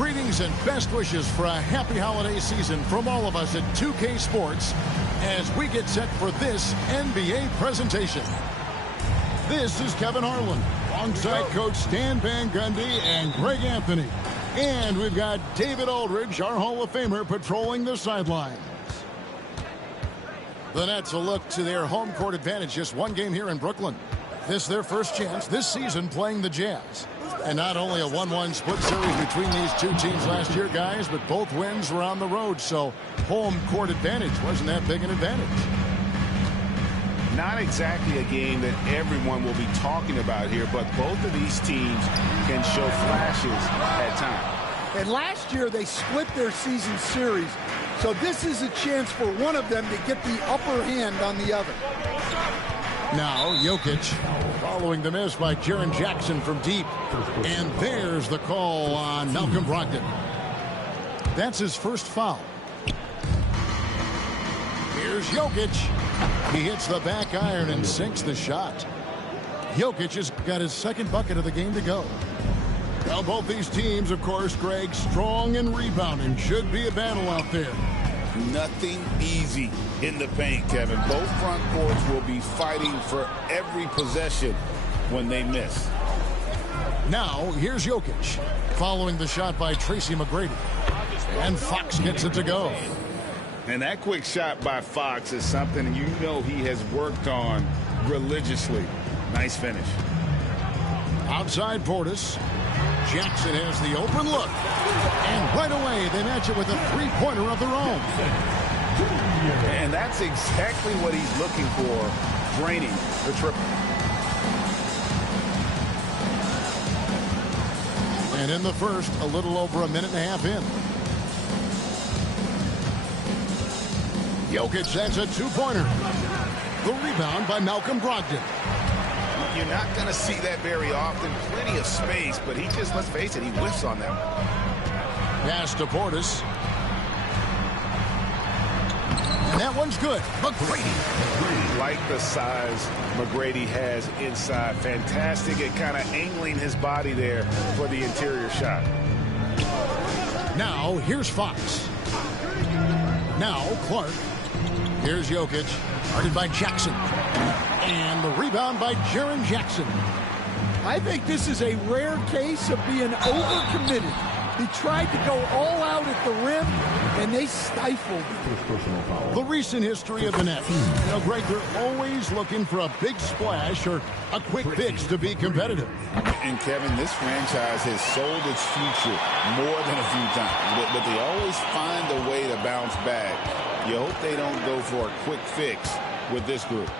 Greetings and best wishes for a happy holiday season from all of us at 2K Sports as we get set for this NBA presentation. This is Kevin Harlan alongside Coach Stan Van Gundy and Greg Anthony. And we've got David Aldridge, our Hall of Famer, patrolling the sidelines. The Nets will look to their home court advantage, just one game here in Brooklyn. This is their first chance this season playing the Jazz. And not only a 1-1 split series between these two teams last year, guys, but both wins were on the road, so home court advantage wasn't that big an advantage. Not exactly a game that everyone will be talking about here, but both of these teams can show flashes at times. And last year they split their season series, so this is a chance for one of them to get the upper hand on the other. Now Jokic following the miss by Jaren Jackson from deep. And there's the call on Malcolm Brogdon. That's his first foul. Here's Jokic. He hits the back iron and sinks the shot. Jokic has got his second bucket of the game to go. Well, both these teams, of course, Greg, strong and rebounding. Should be a battle out there. Nothing easy in the paint, Kevin. Both front courts will be fighting for every possession when they miss. Now, here's Jokic, following the shot by Tracy McGrady. And Fox gets it to go. And that quick shot by Fox is something you know he has worked on religiously. Nice finish. Outside Portis. Jackson has the open look. And right away, they match it with a three-pointer of their own. And that's exactly what he's looking for, draining the triple. And in the first, a little over a minute and a half in. Jokic, that's a two-pointer. The rebound by Malcolm Brogdon. You're not going to see that very often. Plenty of space, but he just, let's face it, he whiffs on them. Pass to Portis. And that one's good. McGrady. Like the size McGrady has inside. Fantastic at kind of angling his body there for the interior shot. Now, here's Fox. Now, Clark. Here's Jokic. Guarded by Jackson. And the rebound by Jaren Jackson. I think this is a rare case of being overcommitted. He tried to go all out at the rim, and they stifled him. The recent history of the Nets. You know, Greg, they're always looking for a big splash or a quick fix to be competitive. And, Kevin, this franchise has sold its future more than a few times. But they always find a way to bounce back. You hope they don't go for a quick fix with this group.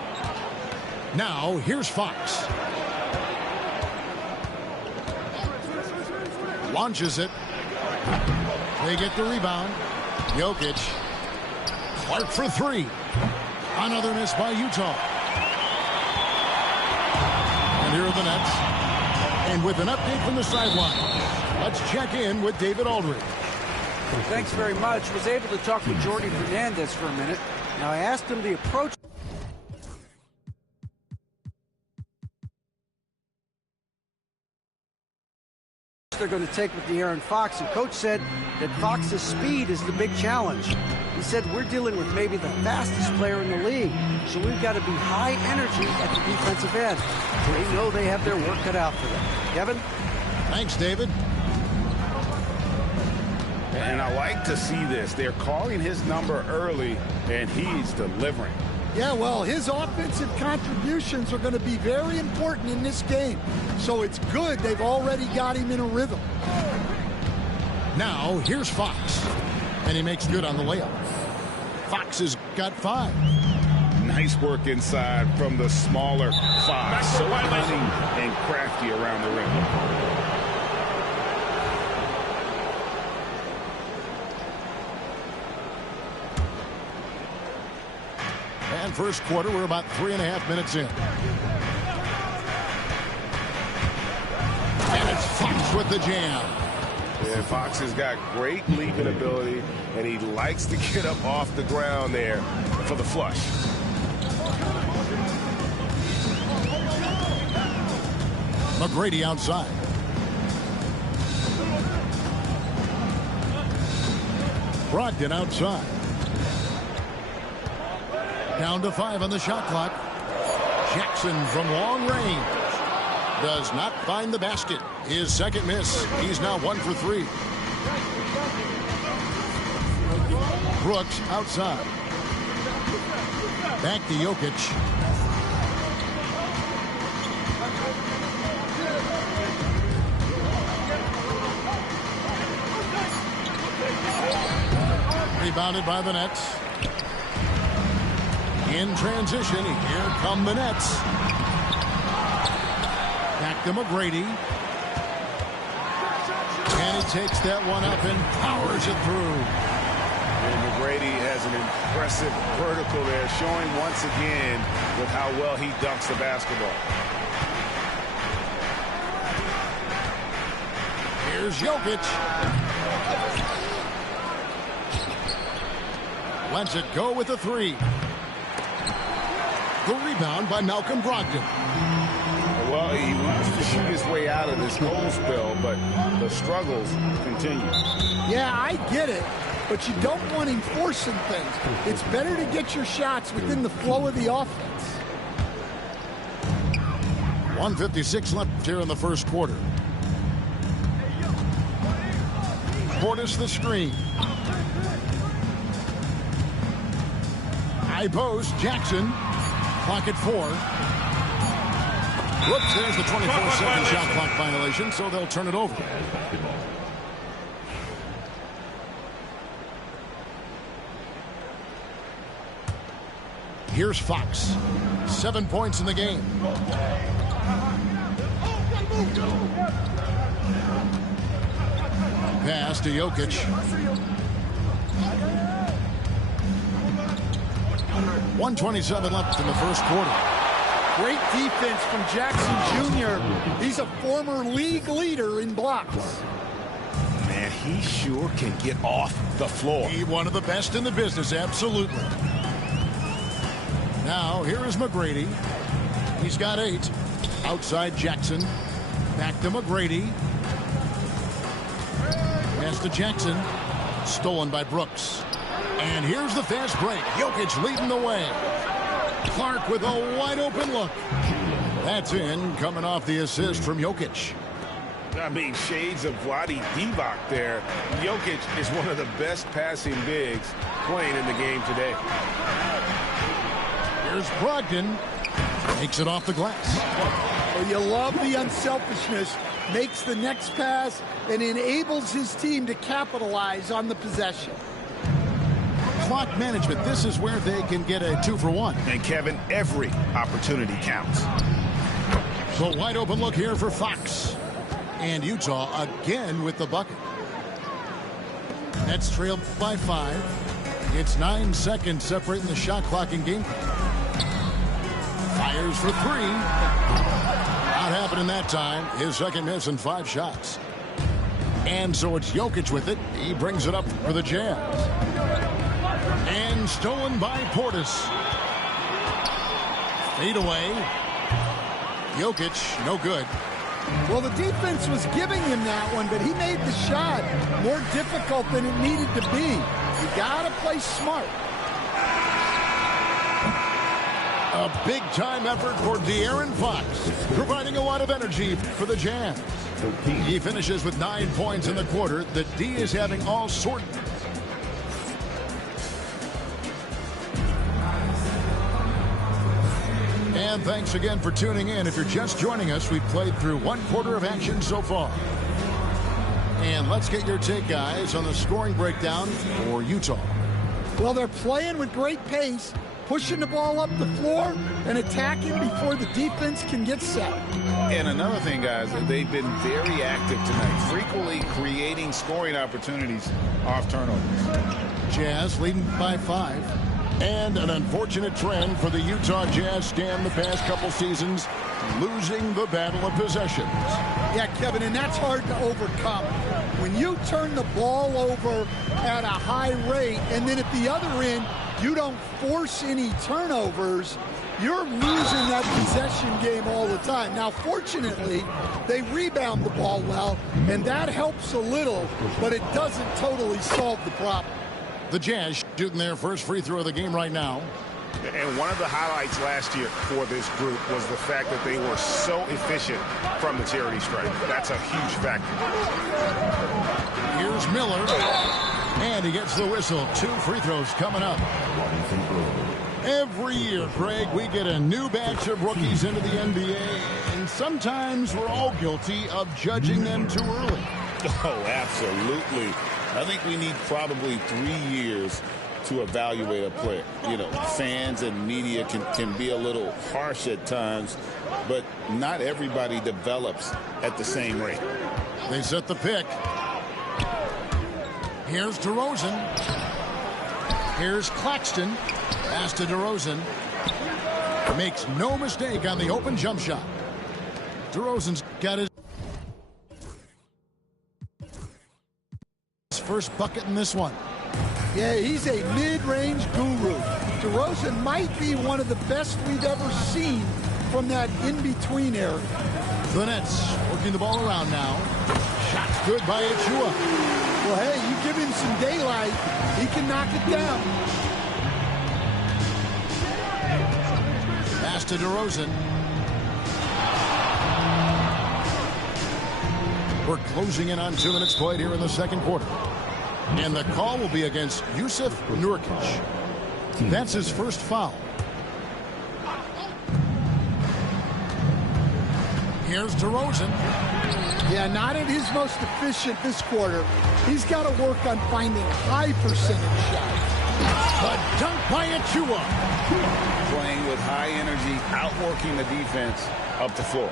Now, here's Fox. Launches it. They get the rebound. Jokic. Clark for three. Another miss by Utah. And here are the Nets. And with an update from the sideline, let's check in with David Aldridge. Thanks very much. Was able to talk with Jordy Fernandez for a minute. Now, I asked him the approach they're going to take with De'Aaron Fox, and Coach said that Fox's speed is the big challenge. He said we're dealing with maybe the fastest player in the league, so we've got to be high energy at the defensive end. They know they have their work cut out for them. Kevin? Thanks, David. And I like to see this. They're calling his number early, and he's delivering. Yeah, well, his offensive contributions are going to be very important in this game. So it's good they've already got him in a rhythm. Now, here's Fox. And he makes good on the layup. Fox has got 5. Nice work inside from the smaller Fox. So cunning and crafty around the rim. And first quarter, we're about 3.5 minutes in. And it's Fox with the jam. Yeah, Fox has got great leaping ability, and he likes to get up off the ground there for the flush. McGrady outside. Brogdon outside. Down to 5 on the shot clock. Jackson from long range does not find the basket. His second miss. He's now 1 for 3. Brooks outside. Back to Jokic. Rebounded by the Nets. In transition, here come the Nets. Back to McGrady. And he takes that one up and powers it through. And McGrady has an impressive vertical there, showing once again with how well he dunks the basketball. Here's Jokic. Lets it go with a 3. The rebound by Malcolm Brogdon. Well, he wants to shoot his way out of this cold spell, but the struggles continue. Yeah, I get it, but you don't want him forcing things. It's better to get your shots within the flow of the offense. 1:56 left here in the first quarter. Portis the screen. High post, Jackson. Clock at 4. Whoops, there's the 24-second shot clock violation, so they'll turn it over. Here's Fox. 7 points in the game. Pass to Jokic. 1:27 left in the first quarter. Great defense from Jackson Jr. He's a former league leader in blocks. Man, he sure can get off the floor. He's one of the best in the business, absolutely. Now, here is McGrady. He's got 8. Outside Jackson. Back to McGrady. Pass to Jackson. Stolen by Brooks. And here's the fast break. Jokic leading the way. Clark with a wide open look. That's in, coming off the assist from Jokic. I mean, shades of Vlade Divac there. Jokic is one of the best passing bigs playing in the game today. Here's Brogdon. Takes it off the glass. Well, you love the unselfishness. Makes the next pass and enables his team to capitalize on the possession. Clock management. This is where they can get a 2-for-1. And Kevin, every opportunity counts. So wide open look here for Fox. And Utah again with the bucket. Nets trailed by 5. It's 9 seconds separating the shot clock and game. Fires for 3. Not happening that time. His second miss and 5 shots. And so it's Jokic with it. He brings it up for the Jazz. And stolen by Portis. Fade away. Jokic, no good. Well, the defense was giving him that one, but he made the shot more difficult than it needed to be. You got to play smart. A big-time effort for De'Aaron Fox, providing a lot of energy for the Jazz. He finishes with 9 points in the quarter. The D is having all sorts. And thanks again for tuning in. If you're just joining us, we've played through 1 quarter of action so far. And let's get your take, guys, on the scoring breakdown for Utah. Well, they're playing with great pace, pushing the ball up the floor and attacking before the defense can get set. And another thing, guys, they've been very active tonight, frequently creating scoring opportunities off turnovers. Jazz leading by 5. And an unfortunate trend for the Utah Jazz scam the past couple seasons, losing the battle of possessions. Yeah, Kevin, and that's hard to overcome. When you turn the ball over at a high rate, and then at the other end, you don't force any turnovers, you're losing that possession game all the time. Now, fortunately, they rebound the ball well, and that helps a little, but it doesn't totally solve the problem. The Jazz shooting their first free throw of the game right now. And one of the highlights last year for this group was the fact that they were so efficient from the charity stripe. That's a huge factor. Here's Miller. And he gets the whistle. 2 free throws coming up. Every year, Greg, we get a new batch of rookies into the NBA, and sometimes we're all guilty of judging them too early. Oh, absolutely. I think we need probably 3 years to evaluate a player. You know, fans and media can be a little harsh at times, but not everybody develops at the same rate. They set the pick. Here's DeRozan. Here's Claxton. Pass to DeRozan. Makes no mistake on the open jump shot. DeRozan's got his first bucket in this one. Yeah, he's a mid-range guru. DeRozan might be one of the best we've ever seen from that in-between area. The Nets working the ball around now. Shot's good by Achua. Well, hey, you give him some daylight, he can knock it down. Pass to DeRozan. We're closing in on 2 minutes played here in the second quarter. And the call will be against Jusuf Nurkic. That's his first foul. Here's DeRozan. Yeah, not at his most efficient this quarter. He's got to work on finding high percentage shots. A dunk by Achua. Playing with high energy, outworking the defense up the floor.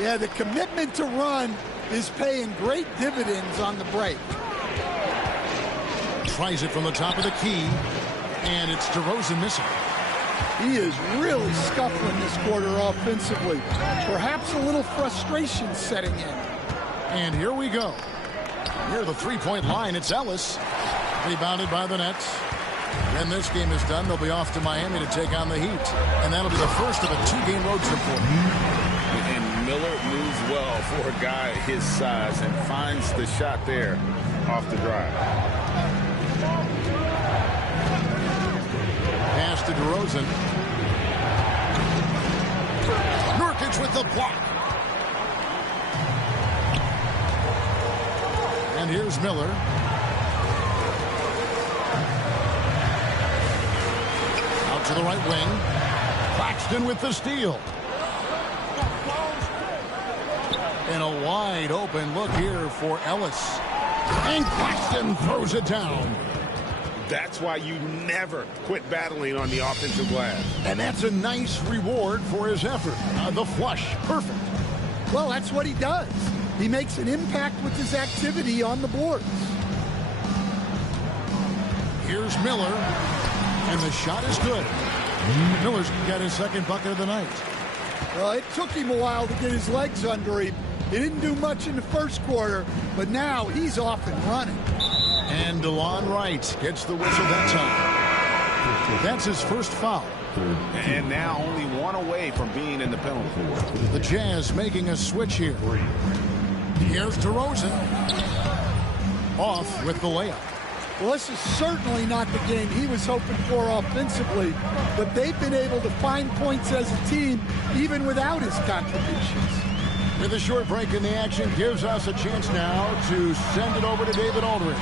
Yeah, the commitment to run is paying great dividends on the break. Tries it from the top of the key, and it's DeRozan missing. He is really scuffling this quarter offensively. Perhaps a little frustration setting in. And here we go. Near the three-point line, it's Ellis. Rebounded by the Nets. When this game is done, they'll be off to Miami to take on the Heat. And that'll be the first of a 2-game road trip for them. And Miller moves well for a guy his size and finds the shot there off the drive. Pass to DeRozan. Nurkic with the block. And here's Miller. Out to the right wing. Claxton with the steal. And a wide open look here for Ellis. And Claxton throws it down. That's why you never quit battling on the offensive glass. And that's a nice reward for his effort. The flush, perfect. Well, that's what he does. He makes an impact with his activity on the boards. Here's Miller, and the shot is good. Miller's got his second bucket of the night. Well, it took him a while to get his legs under him. He didn't do much in the first quarter, but now he's off and running. And DeLon Wright gets the whistle that time. That's his first foul. And now only one away from being in the penalty. The Jazz making a switch here. Here's DeRozan. Off with the layup. Well, this is certainly not the game he was hoping for offensively, but they've been able to find points as a team even without his contributions. With a short break in the action, gives us a chance now to send it over to David Aldridge.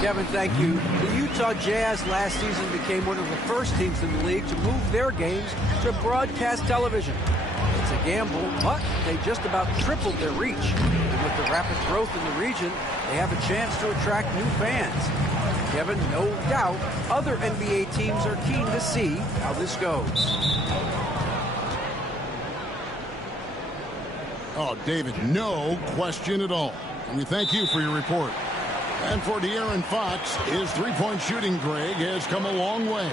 Kevin, thank you. The Utah Jazz last season became one of the first teams in the league to move their games to broadcast television. It's a gamble, but they just about tripled their reach. And with the rapid growth in the region, they have a chance to attract new fans. Kevin, no doubt, other NBA teams are keen to see how this goes. Oh, David, no question at all. And we thank you for your report. And for De'Aaron Fox, his three-point shooting, Greg, has come a long way.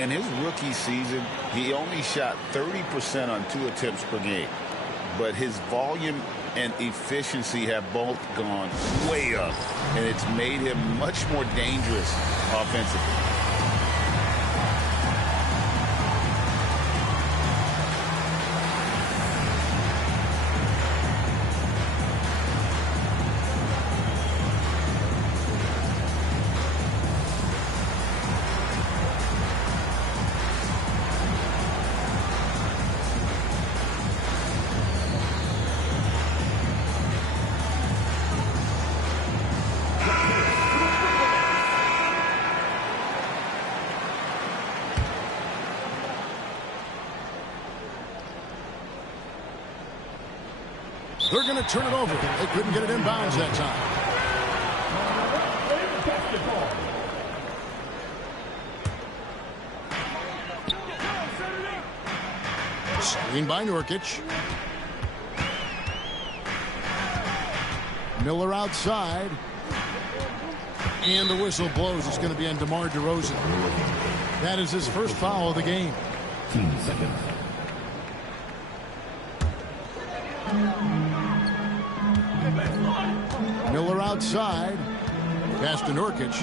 In his rookie season, he only shot 30% on 2 attempts per game. But his volume and efficiency have both gone way up. And it's made him much more dangerous offensively. They're going to turn it over. They couldn't get it inbounds that time. Screen by Nurkic. Miller outside. And the whistle blows. It's going to be on DeMar DeRozan. That is his first foul of the game. 15 seconds. Miller outside. Pass to Nurkic.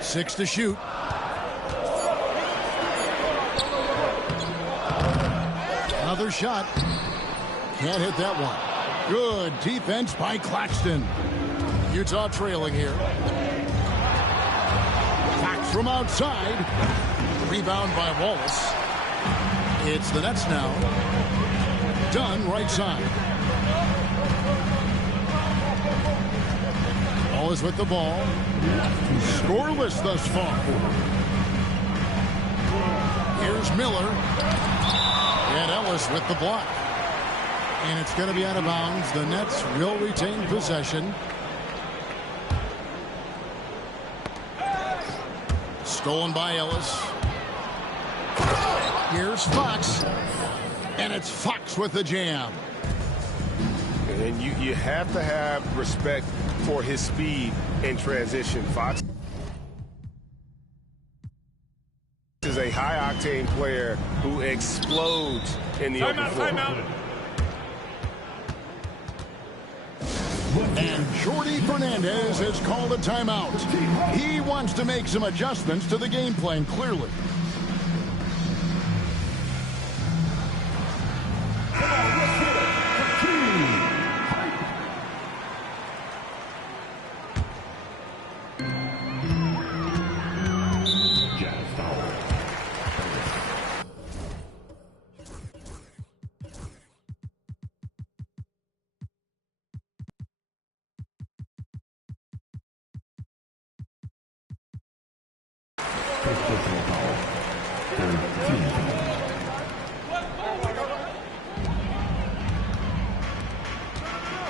6 to shoot. Another shot. Can't hit that one. Good defense by Claxton. Utah trailing here. Fox from outside. Rebound by Wallace. It's the Nets now. Dunn right side. Wallace with the ball. Scoreless thus far. Here's Miller. And Ellis with the block. And it's going to be out of bounds. The Nets will retain possession. Stolen by Ellis. Here's Fox. And it's Fox with the jam. And you have to have respect for his speed in transition. Fox is a high-octane player who explodes in the open floor. And Jordi Fernandez has called a timeout. He wants to make some adjustments to the game plan, clearly.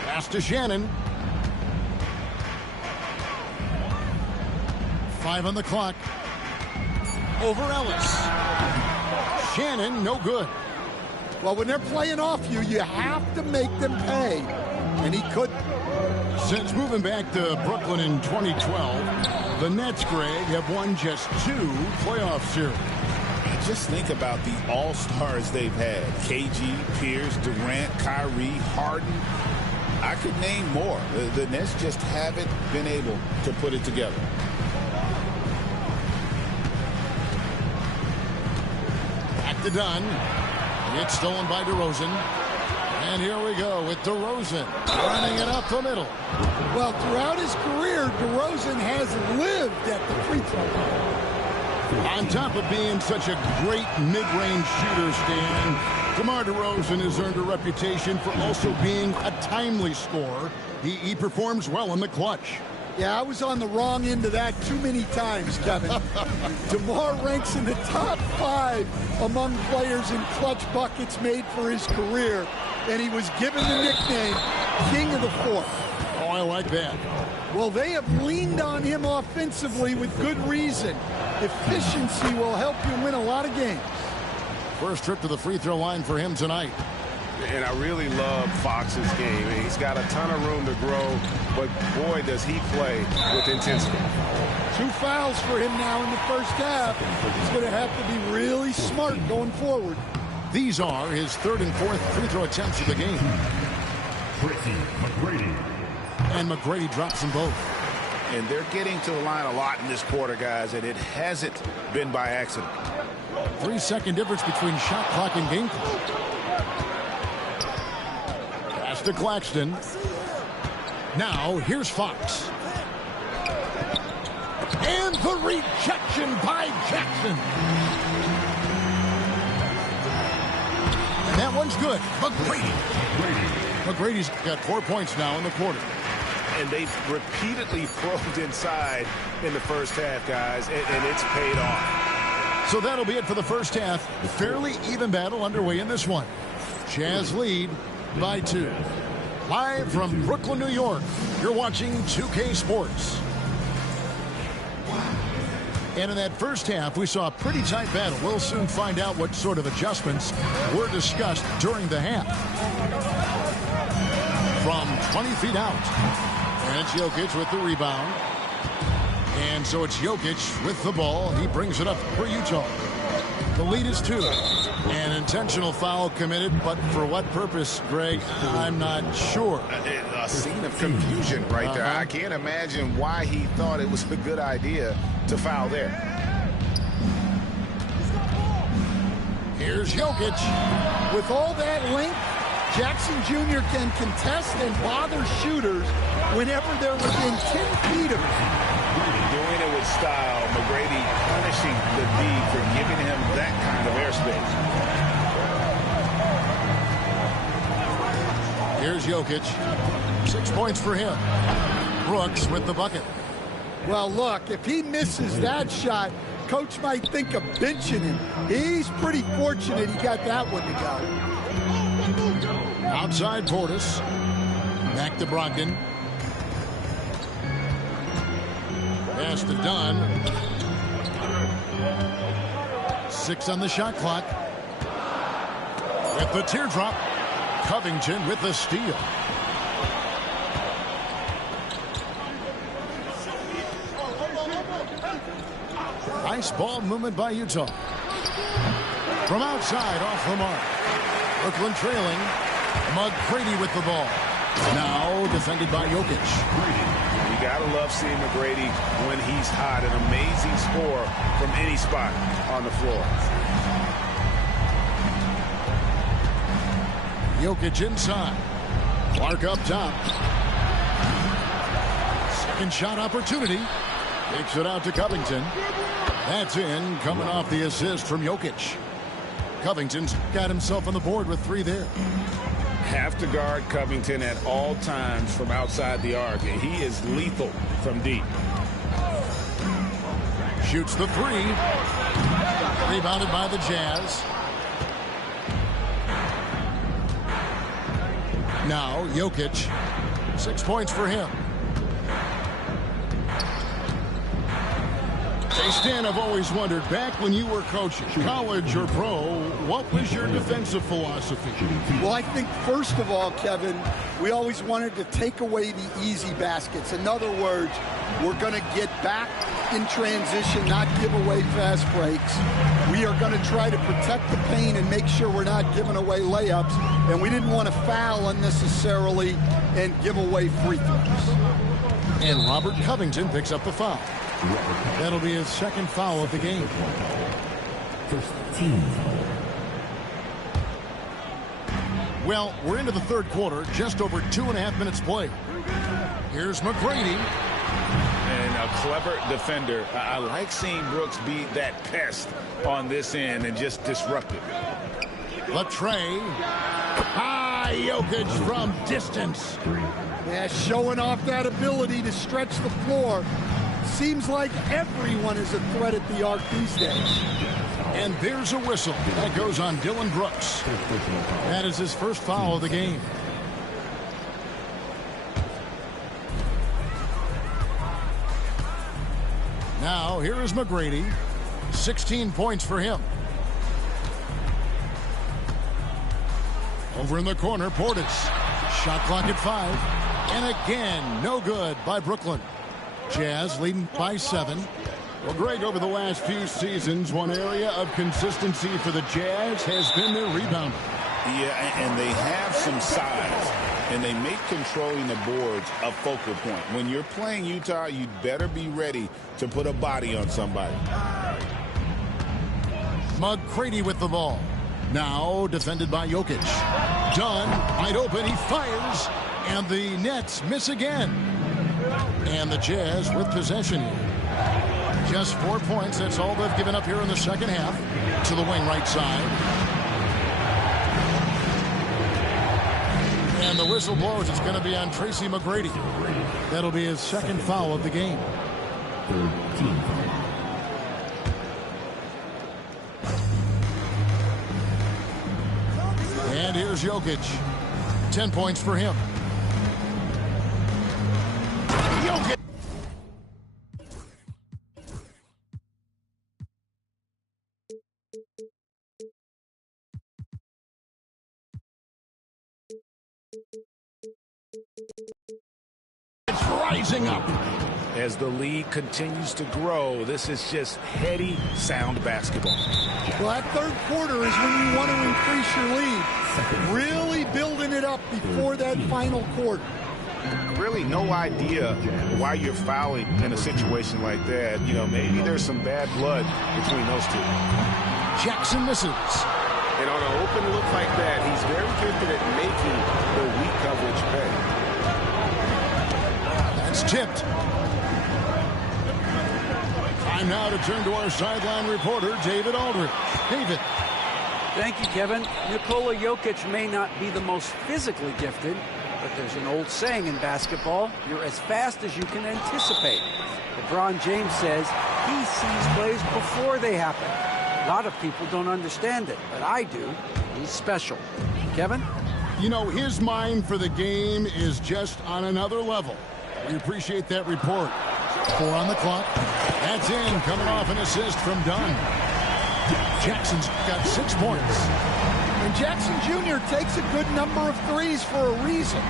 Pass to Shannon. 5 on the clock. Over Ellis. Shannon, no good. Well, when they're playing off you, you have to make them pay. And he couldn't. Since moving back to Brooklyn in 2012, the Nets, Greg, have won just 2 playoff series. Just think about the all-stars they've had. KG, Pierce, Durant, Kyrie, Harden. I could name more. The Nets just haven't been able to put it together. Back to Dunn. It's stolen by DeRozan. And here we go with DeRozan running it up the middle. Well, throughout his career, DeRozan has lived at the free throw line. On top of being such a great mid-range shooter, Stan, DeMar DeRozan has earned a reputation for also being a timely scorer. He performs well in the clutch. Yeah, I was on the wrong end of that too many times, Kevin. DeMar ranks in the top 5 among players in clutch buckets made for his career, and he was given the nickname King of the Fourth. Oh, I like that. Well, they have leaned on him offensively with good reason. Efficiency will help you win a lot of games. First trip to the free throw line for him tonight. And I really love Fox's game. He's got a ton of room to grow, but boy, does he play with intensity. 2 fouls for him now in the first half. He's going to have to be really smart going forward. These are his 3rd and 4th free throw attempts of the game. And McGrady drops them both. And they're getting to the line a lot in this quarter, guys, and it hasn't been by accident. 3-second difference between shot clock and game clock. Pass to Claxton. Now, here's Fox. And the rejection by Jackson. And that one's good. McGrady's got 4 points now in the quarter. And they've repeatedly probed inside in the first half, guys, and it's paid off. So that'll be it for the first half. Fairly even battle underway in this one. Jazz lead lead by 2. Live from Brooklyn, New York, you're watching 2K Sports. And in that first half, we saw a pretty tight battle. We'll soon find out what sort of adjustments were discussed during the half. From 20 feet out, and it's Jokic with the rebound. And so it's Jokic with the ball. He brings it up for Utah. The lead is 2. An intentional foul committed, but for what purpose, Greg, I'm not sure. A scene of confusion right there. I can't imagine why he thought it was a good idea to foul there. Here's Jokic. With all that length, Jackson Jr. can contest and bother shooters whenever they're within 10 feet of him. Doing it with style. McGrady punishing the D for giving him that kind of airspace. Here's Jokic. 6 points for him. Brooks with the bucket. Well, look, if he misses that shot, coach might think of benching him. He's pretty fortunate he got that one to go. Outside Portis. Back to Brogdon. Pass to Dunn. 6 on the shot clock. With the teardrop. Covington with the steal. Nice ball movement by Utah. From outside, off the mark. Brooklyn trailing. McGrady with the ball. Now defended by Jokic. You gotta love seeing McGrady when he's hot. An amazing score from any spot on the floor. Jokic inside. Clark up top. Second shot opportunity. Takes it out to Covington. That's in, coming off the assist from Jokic. Covington's got himself on the board with 3 there. Have to guard Covington at all times from outside the arc. He is lethal from deep. Shoots the 3. Rebounded by the Jazz. Now Jokic. 6 points for him. Hey, Stan, I've always wondered, back when you were coaching, college or pro, what was your defensive philosophy? Well, I think, first of all, Kevin, we always wanted to take away the easy baskets. In other words, we're going to get back in transition, not give away fast breaks. We are going to try to protect the paint and make sure we're not giving away layups. And we didn't want to foul unnecessarily and give away free throws. And Robert Covington picks up the foul. That'll be his second foul of the game. First team. Well, we're into the third quarter, just over 2.5 minutes played. Here's McGrady. And a clever defender. I like seeing Brooks be that pest on this end and just disrupt it. Latrey. Jokic from distance. Yeah, showing off that ability to stretch the floor. Seems like everyone is a threat at the arc these days. And there's a whistle. That goes on Dylan Brooks. That is his first foul of the game. Now, here is McGrady. 16 points for him. Over in the corner, Portis. Shot clock at 5. And again, no good by Brooklyn. Jazz leading by 7. Well, Greg, over the last few seasons, one area of consistency for the Jazz has been their rebounding. Yeah, and they have some size, and they make controlling the boards a focal point. When you're playing Utah, you'd better be ready to put a body on somebody. McGrady with the ball. Now defended by Jokic. Dunn, wide open, he fires, and the Nets miss again. And the Jazz with possession here. Just 4 points, that's all they've given up here in the second half. To the wing right side. And the whistle blows, it's going to be on Tracy McGrady. That'll be his second foul of the game. Third team foul. And here's Jokic. 10 points for him. Jokic. It's rising up. As the league continues to grow, this is just heady, sound basketball. Well, that third quarter is when you want to increase your lead. Really building it up before that final quarter. Really no idea why you're fouling in a situation like that. You know, maybe there's some bad blood between those two. Jackson misses. And on an open look like that, he's very gifted at making the weak coverage pay. That's tipped. Time now to turn to our sideline reporter, David Aldridge. David. Thank you, Kevin. Nikola Jokic may not be the most physically gifted, but there's an old saying in basketball, you're as fast as you can anticipate. LeBron James says he sees plays before they happen. A lot of people don't understand it, but I do. He's special. Kevin? You know, his mind for the game is just on another level. We appreciate that report. 4 on the clock. That's in, coming off an assist from Dunn. Jackson's got 6 points. And Jackson Jr. takes a good number of threes for a reason,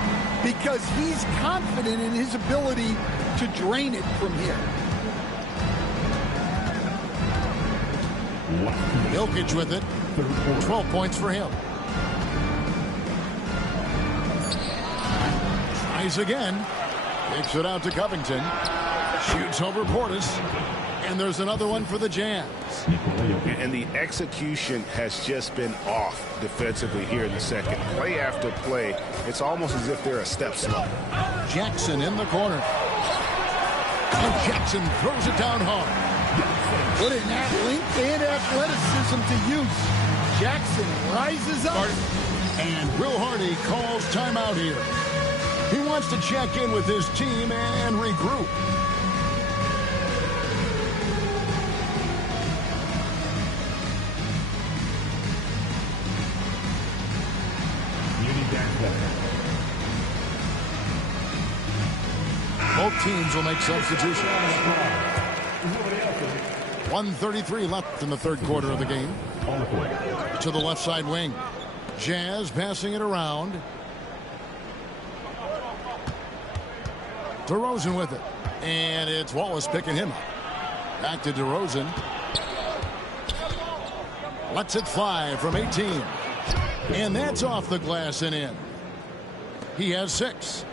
because he's confident in his ability to drain it from here. Jokic with it. 12 points for him. Tries again. Kicks it out to Covington. Shoots over Portis. And there's another one for the Jazz. And the execution has just been off defensively here in the second. Play after play, it's almost as if they're a step slow. Jackson in the corner. And Jackson throws it down hard. Putting that length and athleticism to use. Jackson rises up. And Will Hardy calls timeout here. He wants to check in with his team and regroup. Both teams will make substitutions. 1:33 left in the third quarter of the game. To the left side wing. Jazz passing it around. DeRozan with it. And it's Wallace picking him up. Back to DeRozan. Lets it fly from 18. And that's off the glass and in. He has 6.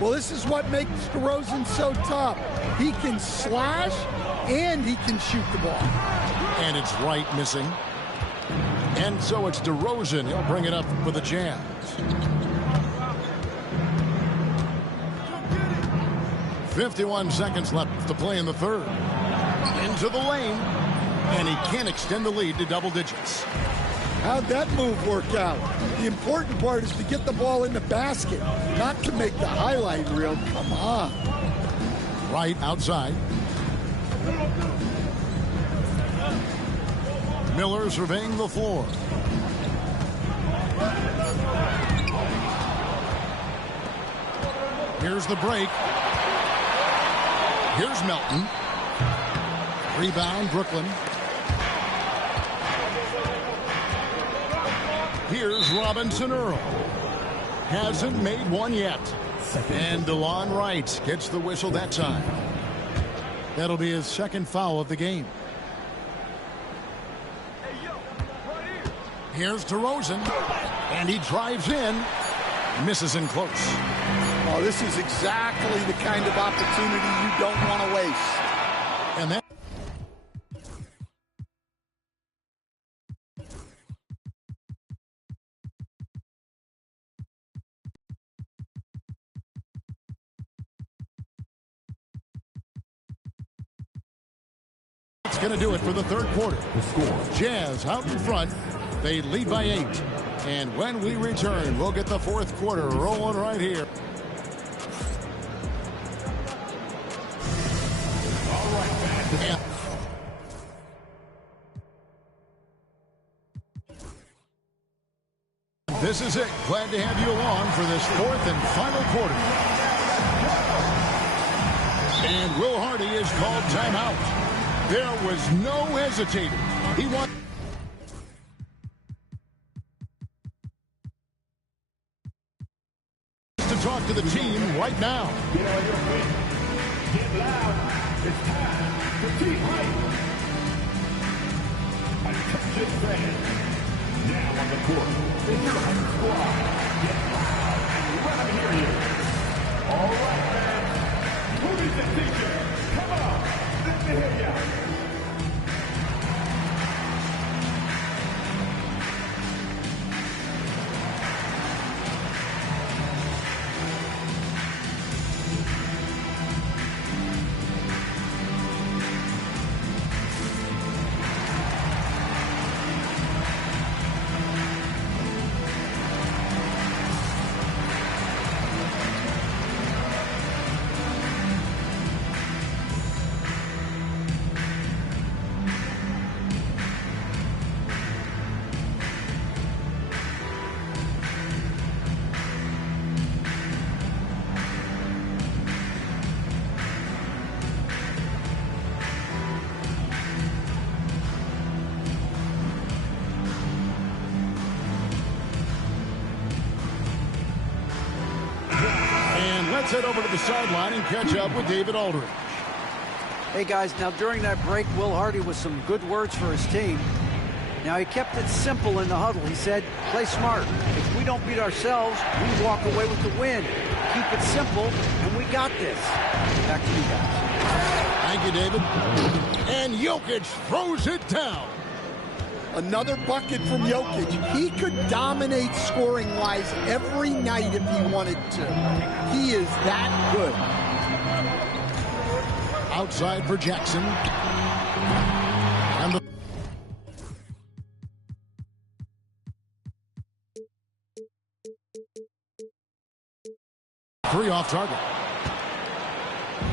Well, this is what makes DeRozan so tough. He can slash and he can shoot the ball. And it's right missing. And so it's DeRozan. He'll bring it up for the Jazz. .51 seconds left to play in the third. Into the lane. And he can't extend the lead to double digits. How'd that move work out? The important part is to get the ball in the basket, not to make the highlight reel. Come on. Right outside. Miller surveying the floor. Here's the break. Here's Melton. Rebound, Brooklyn. Here's Robinson Earl. Hasn't made one yet. And DeLon Wright gets the whistle that time. That'll be his second foul of the game. Here's DeRozan. And he drives in. Misses in close. Oh, this is exactly the kind of opportunity you don't want to waste. And that going to do it for the third quarter. The score. Jazz out in front. They lead by 8. And when we return, we'll get the fourth quarter rolling right here. All right, man. This is it. Glad to have you along for this fourth and final quarter. And Will Hardy is called timeout. There was no hesitating. He wants to talk to the team right now. Get on your feet. Get loud. It's time for team hype. Attention fans. Now on the court is your hype squad. Get loud. Let them hear you. All right, fans. Who is the teacher? Come on. Let me hear you. Let's head over to the sideline and catch up with David Aldridge. Hey, guys, now during that break, Will Hardy with some good words for his team. Now, he kept it simple in the huddle. He said, play smart. If we don't beat ourselves, we walk away with the win. Keep it simple, and we got this. Back to you guys. Thank you, David. And Jokic throws it down. Another bucket from Jokic. He could dominate scoring-wise every night if he wanted to. He is that good. Outside for Jackson. And the three off target.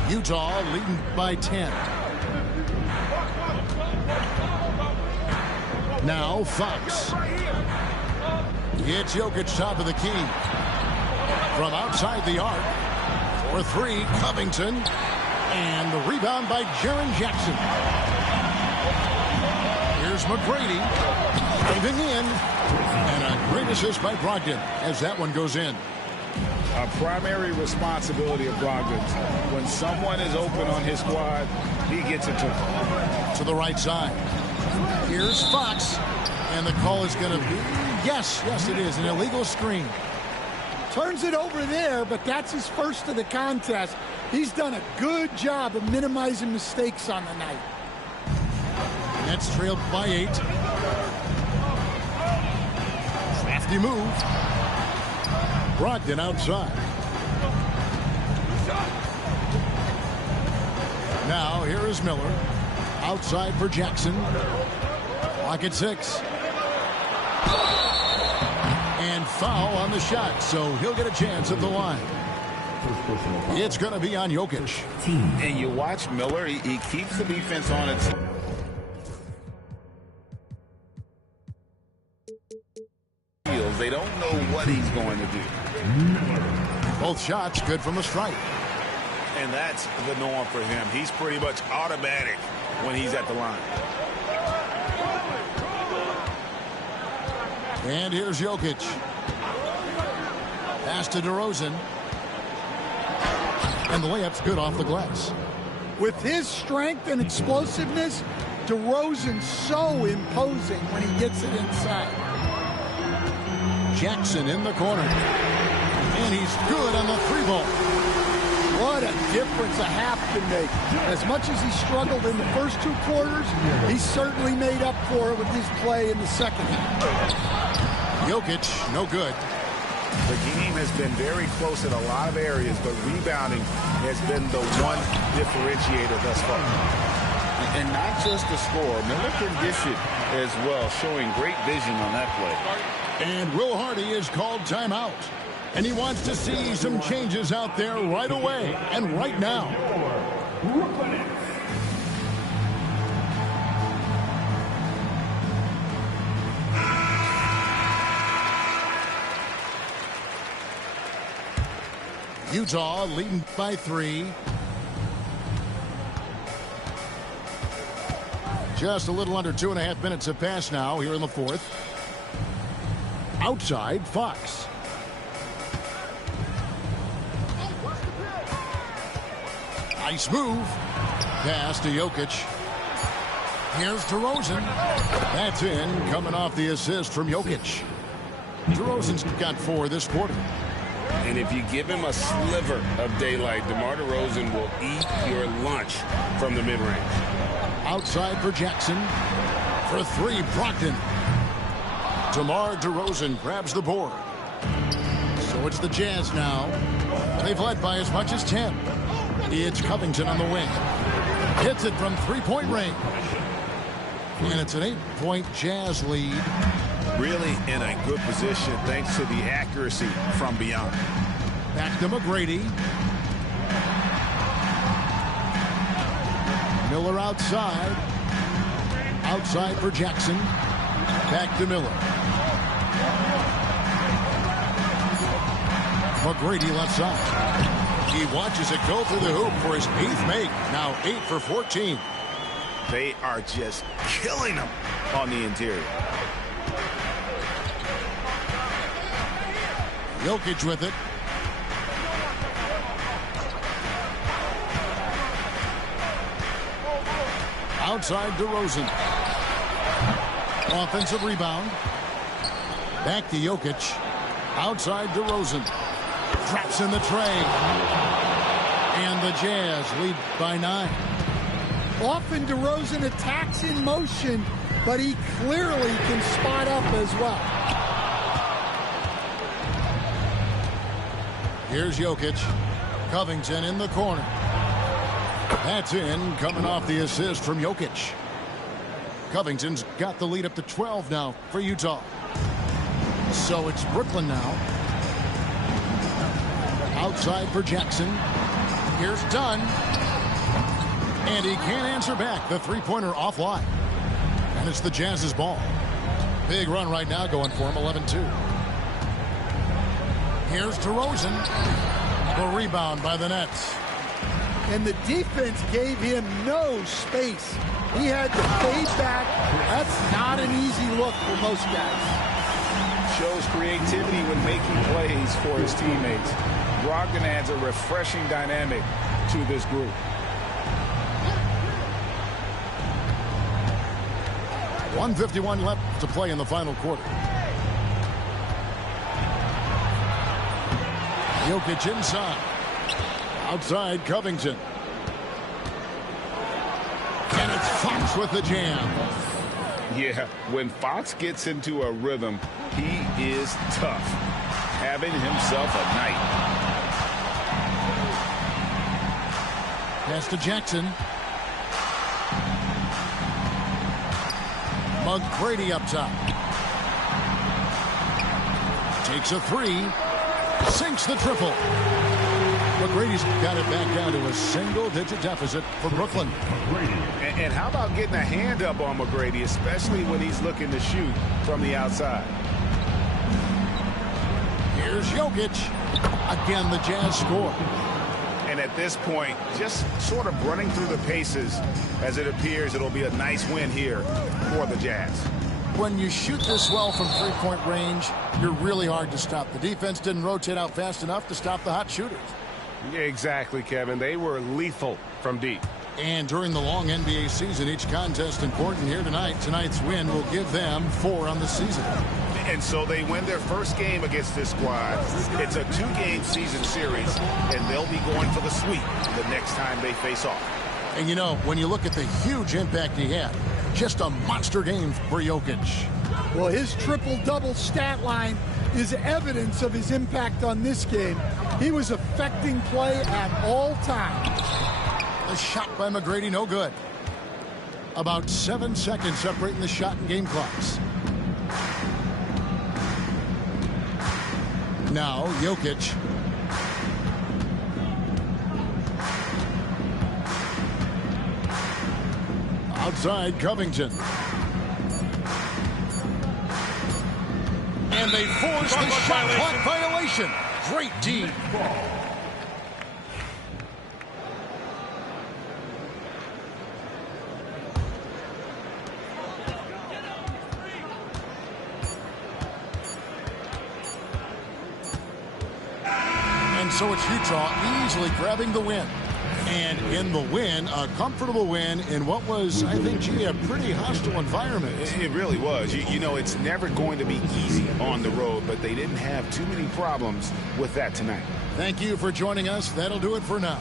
Utah leading by 10. Now Fox. It's Jokic top of the key. From outside the arc. For three, Covington. And the rebound by Jaren Jackson. Here's McGrady. Driving in. And a great assist by Brogdon as that one goes in. A primary responsibility of Brogdon. When someone is open on his squad, he gets it to him. To the right side. Here's Fox. And the call is going to be, yes, it is, an illegal screen. Turns it over there, but that's his first of the contest. He's done a good job of minimizing mistakes on the night. Nets trailed by 8. Crafty move. Brogdon outside. Now here is Miller. Outside for Jackson. Clock at 6. And foul on the shot, so he'll get a chance at the line. It's going to be on Jokic. And you watch Miller, he keeps the defense on its... They don't know what he's going to do. Both shots good from the stripe. And that's the norm for him. He's pretty much automatic when he's at the line. And here's Jokic. Pass to DeRozan. And the layup's good off the glass. With his strength and explosiveness, DeRozan's so imposing when he gets it inside. Jackson in the corner. And he's good on the 3-ball. What a difference a half can make. As much as he struggled in the first 2 quarters, he certainly made up for it with his play in the second half. Jokic, no good. The game has been very close in a lot of areas, but rebounding has been the one differentiator thus far. And not just the score. Miller can dish it as well, showing great vision on that play. And Will Hardy is called timeout. And he wants to see some changes out there right away and right now. Utah leading by 3. Just a little under 2.5 minutes have passed now here in the 4th. Outside, Fox. Nice move. Pass to Jokic. Here's DeRozan. That's in, coming off the assist from Jokic. DeRozan's got 4 this quarter. And if you give him a sliver of daylight, DeMar DeRozan will eat your lunch from the mid-range. Outside for Jackson. For 3, Brogdon. DeMar DeRozan grabs the board. So it's the Jazz now. They've led by as much as 10. It's Covington on the wing. Hits it from 3-point range. And it's an 8-point Jazz lead. Really in a good position thanks to the accuracy from beyond. Back to McGrady. Miller outside. Outside for Jackson. Back to Miller. McGrady left side. He watches it go through the hoop for his 8th make. Now 8 for 14. They are just killing them on the interior. Jokic with it. Outside DeRozan. Offensive rebound. Back to Jokic. Outside DeRozan. Drops in the tray. And the Jazz lead by 9. Often DeRozan attacks in motion, but he clearly can spot up as well. Here's Jokic. Covington in the corner. That's in, coming off the assist from Jokic. Covington's got the lead up to 12 now for Utah. So it's Brooklyn now. Outside for Jackson. Here's Dunn. And he can't answer back. The 3-pointer offline. And it's the Jazz's ball. Big run right now going for him, 11-2. Here's DeRozan. The rebound by the Nets. And the defense gave him no space. He had to fade back. That's not an easy look for most guys. Shows creativity when making plays for his teammates. Brogdon adds a refreshing dynamic to this group. .151 left to play in the final quarter. Jokic inside. Outside, Covington. And it's Fox with the jam. Yeah, when Fox gets into a rhythm, he is tough. Having himself a night. Pass to Jackson. McGrady up top. Takes a 3. Sinks the triple. McGrady's got it back down to a single-digit deficit for Brooklyn. And how about getting a hand up on McGrady, especially when he's looking to shoot from the outside? Here's Jokic. Again, the Jazz score. And at this point, just sort of running through the paces, as it appears it'll be a nice win here for the Jazz. When you shoot this well from 3-point range, you're really hard to stop. The defense didn't rotate out fast enough to stop the hot shooters. Yeah, exactly, Kevin. They were lethal from deep. And during the long NBA season, each contest important here tonight. Tonight's win will give them 4 on the season. And so they win their first game against this squad. It's a 2-game season series, and they'll be going for the sweep the next time they face off. And you know, when you look at the huge impact he had, just a monster game for Jokic. Well, his triple-double stat line is evidence of his impact on this game. He was affecting play at all times. The shot by McGrady, no good. About 7 seconds separating the shot and game clocks. Now, Jokic. Outside, Covington. And they force the shot clock violation. Great D. So it's Utah easily grabbing the win. And in the win, a comfortable win in what was, I think, a pretty hostile environment. It really was. You know, it's never going to be easy on the road, but they didn't have too many problems with that tonight. Thank you for joining us. That'll do it for now.